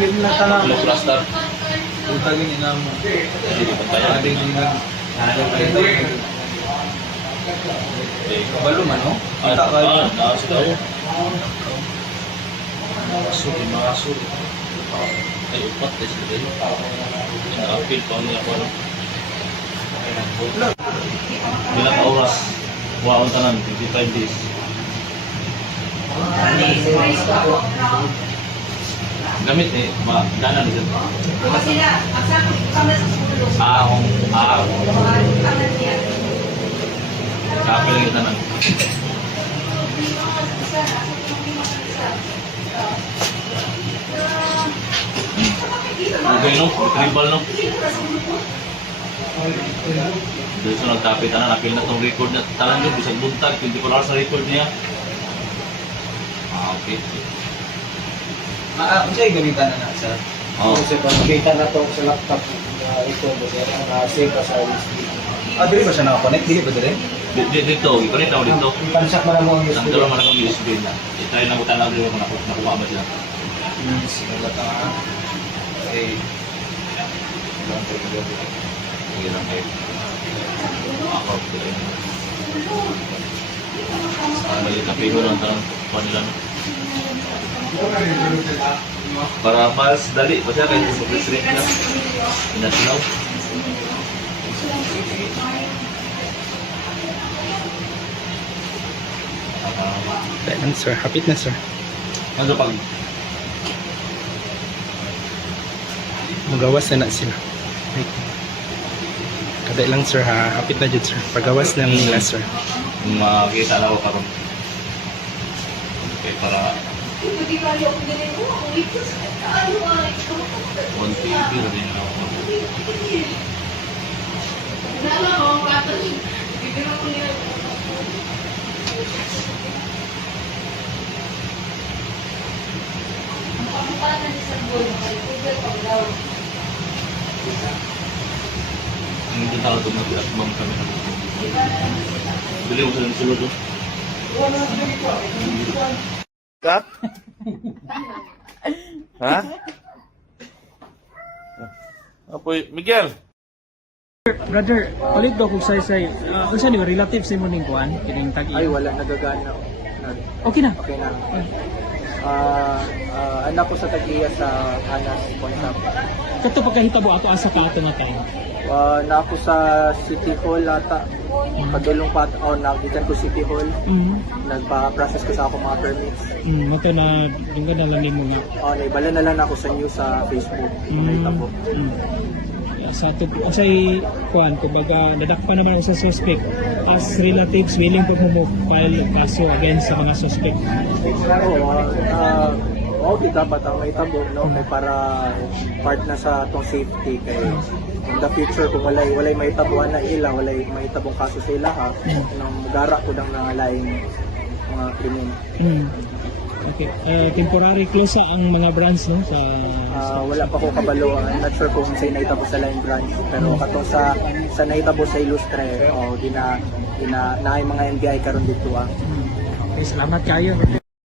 Yung natala Hello, Plastar. utagin ina mo. Hindi ko kaya. Ading ina. Kabalo man, no? Kita ka. Naas daw. Masuri. Ay, upat na sila. Ina-appeal pa niya ako. Bilang oras. Waon tanan, 55 days. Gamit danan dito. Ahong. Kapil yung tanan. Okay, no? Tribal, no? Doon sa nagtapit na, napil na itong record na talang yun, bisag buntag, 24 hours sa record niya. Okay. Kung sa'yo gamitan na na, sir. Oo. Kasi pag kita na to sa laptop ito na-save ka sa USB. Dili ba siya nakakonect? Dili ba dili? Dito, i-connect ako dito. Ipansak mo na mo ang USB. Nandalo man akong USB na. I-try na ko talaga rin kung nakuha ba siya. Sinulat na nga. Okay. Sige lang kayo. Ako, balik na pigo lang tarang kanila. Para mas dali, kasi kayo sa president na. Inasinaw. Ayan sir, hapit na sir. Ano pag Magawas na sila. Kada lang sir ha, hapit na dyan sir. Pagawas na nila sir. makita na ako karon. Okay, para 1 TV rin ako. Hindi tao ito mag-asbang kami na. Bili mo sa sulod. Kap? Ha? Apoy, Miguel. Brother, palit daw kung say-say. Unsa ni relative sa mo ning kuan? Kining tag Ay, wala, nagagana. Okay na. Okay na. Anak ko sa Tagiya sa Anas, Pontap. Kato pagkahitabo ato asa ka ato nga time. Na ako sa City Hall ata. Padulong pa nagikan ko City Hall. Nagpa-process ko sa ako mga permits. Mato na dunggan na lang nimo nga. Naibala na lang ako sa news sa Facebook. Nakita ko. Sa usay kuan kumbaga nadakpan naman ako sa suspect as relatives willing to file kaso against sa mga suspect. Okay, dapat ang may tabo, no? Kay para part na sa tong safety kay in the future kung walay may tabuan na ila, walay may tabong kaso sa ila ha, nang magara ko ng laing mga krimen. Okay. Temporary close ang mga branch no sa wala pa ko kabalo. I'm not sure kung sa'yo naitabo sa line branch, pero katong sa naitabo sa Ilustre o naay mga NBI karon dito. Okay, salamat kayo.